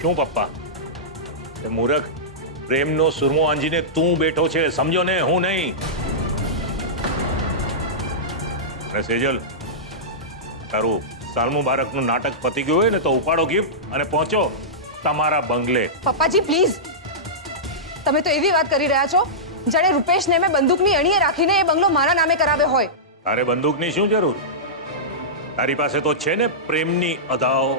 શું પપ્પા એ મૂરખ પ્રેમનો સુરમો આંજીને તું બેઠો છે, સમજો ને, હું નહીં. અરે સેજલ, તારું સાલમું બારકનું નાટક પતી ગયું હોય ને તો ઉપાડો ગિફ્ટ અને પહોંચો તમારા બંગલે. પપ્પાજી પ્લીઝ, તમે તો એવી વાત કરી રહ્યા છો જાણે રૂપેશને મેં બંદૂકની અણીએ રાખીને એ બંગલો મારા નામે કરાવ્યો હોય. તારે બંદૂકની શું જરૂર? તારી પાસે તો છે ને પ્રેમની અદાઓ.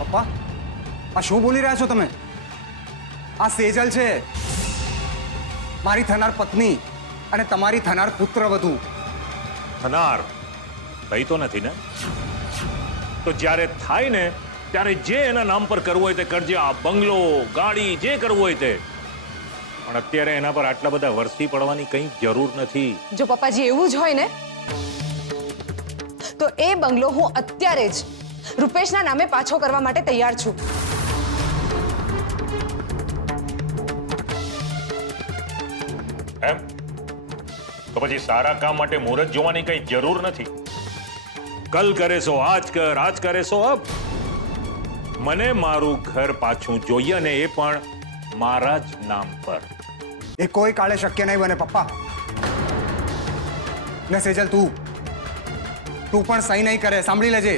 પપ્પા, આ શું બોલી રહ્યા છો તમે? આ સેજલ છે, મારી થનાર પત્ની અને તમારી થનાર પુત્રવધુ. થનાર કઈ તો નથી ને? તો જ્યારે થાય ને ત્યારે જે એના નામ પર કરવું હોય તે કરજે. આ બંગલો, ગાડી, જે કરવું હોય તે. પણ અત્યારે એના પર આટલા બધા વરસી પડવાની કંઈ જરૂર નથી. જો પપ્પાજી એવું જ હોય ને તો એ બંગલો હું અત્યારે જ રૂપેશના નામે પાછો કરવા માટે તૈયાર છું. એમ તો પછી સારા કામ માટે મુહૂર્ત જોવાની કંઈ જરૂર નથી. કલ કરે સો આજ કર, આજ કરે સો અબ. મને મારું ઘર પાછું જોઈએ અને એ પણ મારા જ નામ પર. એ કોઈ કાળે શક્ય નહીં બને પપ્પા. ને સેજલ, તું પણ સહી નહીં કરે, સાંભળી લેજે.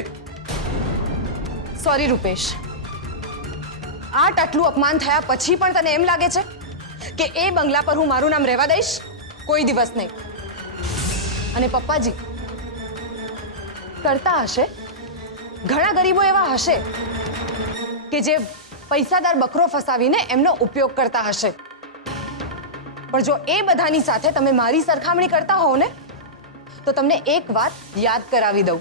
સોરી રૂપેશ, આટલું અપમાન થયા પછી પણ તને એમ લાગે છે કે એ બંગલા પર હું મારું નામ રહેવા દઈશ? કોઈ દિવસ નહીં. અને પપ્પાજી કરતા હશે, ઘણા ગરીબો એવા હશે કે જે પૈસાદાર બકરો ફસાવીને એમનો ઉપયોગ કરતા હશે. પણ જો એ બધાની સાથે તમે મારી સરખામણી કરતા હોવ ને તો તમને એક વાત યાદ કરાવી દઉં.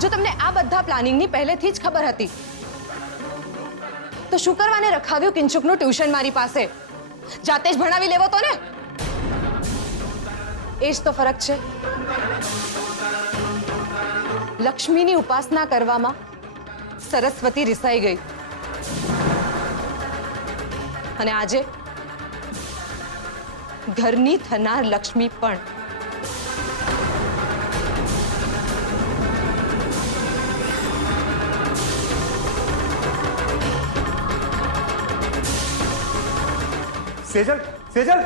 જો તમને આ બધા પ્લાનિંગની પહેલેથી જ ખબર હતી તો શું કરવાને રખાવ્યું કિંચુકનું ટ્યુશન મારી પાસે? જાતે જ ભણાવી લેવો તો ને. એ જ તો ફરક છે. લક્ષ્મીની ઉપાસના કરવામાં સરસ્વતી રિસાઈ ગઈ અને આજે ઘરની થનાર લક્ષ્મી પણ. સેજલ, સેજલ!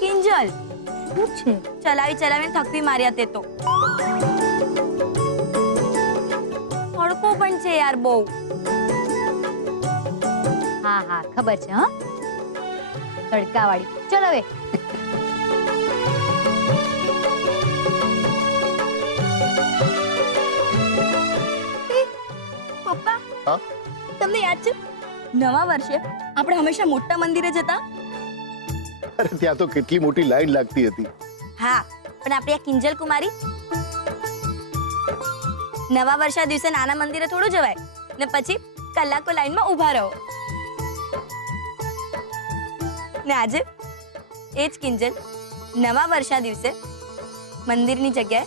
કિંજલ, શું છે? ચલાવીને થકવી માર્યા તે તો. તડકો પણ છે યાર બહુ. હા હા ખબર છે. હા, તડકાવાળી. ચલ હવે. પપ્પા, હા? તમને યાદ છે નવા વર્ષે આપણે હંમેશા મોટા મંદિરે જતા? અરે ત્યાં તો કેટલી મોટી લાઈન લાગતી હતી. હા, પણ આપણી આ કિંજલ કુમારી નવા વર્ષના દિવસે નાના મંદિરે થોડું જવાય ને પછી કલાકો લાઈનમાં ઊભા રહો. ને આજે એ જ કિંજલ નવા વર્ષના દિવસે મંદિરની જગ્યાએ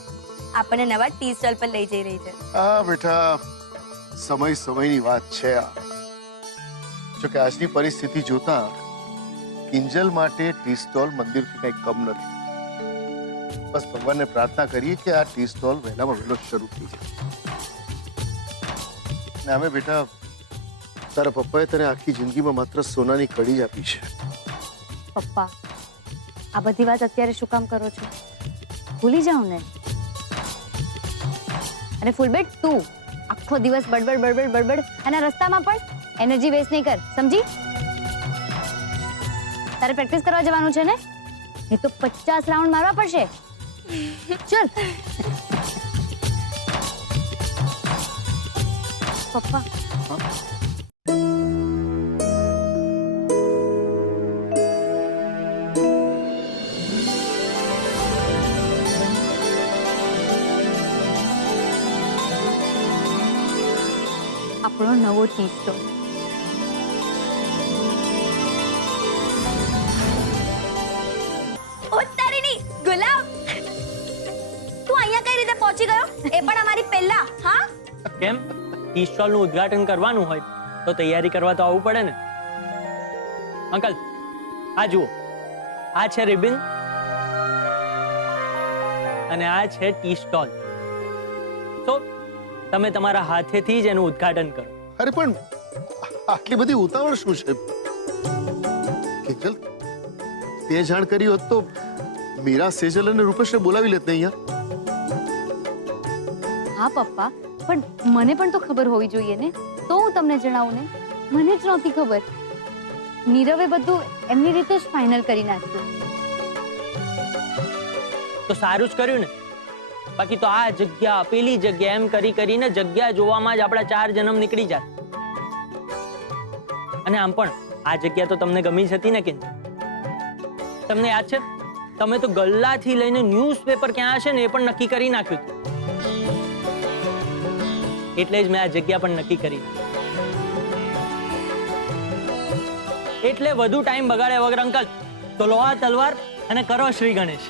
આપણને નવા ટી સ્ટોલ પર લઈ જઈ રહી છે. હા બેટા, સમયની વાત છે આ. જો કે આજની પરિસ્થિતિ જોતા કિંજલ માટે ટી સ્ટોલ મંદિરથી કંઈ કમ નથી. બસ ભગવાનને પ્રાર્થના કરીએ કે આ ટી સ્ટોલ વહેલામાં વહેલો શરૂ થઈ જાય. ને અમે બેટા, તારા પપ્પાએ તને આખી જિંદગીમાં માત્ર સોનાની કડી જ આપી છે. પપ્પા, આ બધી વાત અત્યારે શું કામ કરો છો? ભૂલી જાઓ ને. અને ફૂલબેટ, તું આખો દિવસ બડબડ બડબડ બડબડ અને રસ્તામાં પણ એનર્જી વેસ્ટ નહીં કર, સમજી? તારે પ્રેક્ટિસ કરવા જવાનું છે ને? એ તો 50 રાઉન્ડ મારવા પડશે. ચલ પપ્પા. આપણો નવો ટી સ્ટોલ. પહોંચી ગયો એ પણ અમારી પહેલા. હા કેમ ટી સ્ટોલનું ઉદ્ઘાટન કરવાનું હોય તો તૈયારી કરવા તો આવવું પડે ને. અંકલ આ જુઓ, આ છે રિબિન અને આ છે ટી સ્ટોલ. તો તમે તમારા હાથેથી જ એનું ઉદ્ઘાટન કરો. અરે પણ આટલી બધી ઉતાવળ શું છે કિંજલ? તે જાણ કરી હોત તો મીરા, સેજલ અને રૂપેશને બોલાવી લેત ને અહીંયા. હા પપ્પા, પણ મને પણ તો ખબર હોવી જોઈએ ને, તો હું તમને જણાવું ને. મને જ નહોતી ખબર. નીરવે બધું એમની રીતે જ ફાઇનલ કરી નાખ્યું. તો સારું જ કર્યું ને. બાકી તો આ જગ્યા પેલી જગ્યા એમ કરી કરીને જગ્યા જોવામાં જ આપણા 4 જન્મ નીકળી જાય. અને આમ પણ આ જગ્યા તો તમને ગમી જ હતી ને કિંજલ? તમને યાદ છે તમે તો ગલ્લાથી લઈને ન્યૂઝપેપર ક્યાં હશે ને એ પણ નક્કી કરી નાખ્યું હતું. એટલે જ મેં આ જગ્યા પણ નક્કી કરી નાખી. એટલે વધુ ટાઈમ બગાડ્યા વગર અંકલ તો લો આ તલવાર અને કરો શ્રી ગણેશ.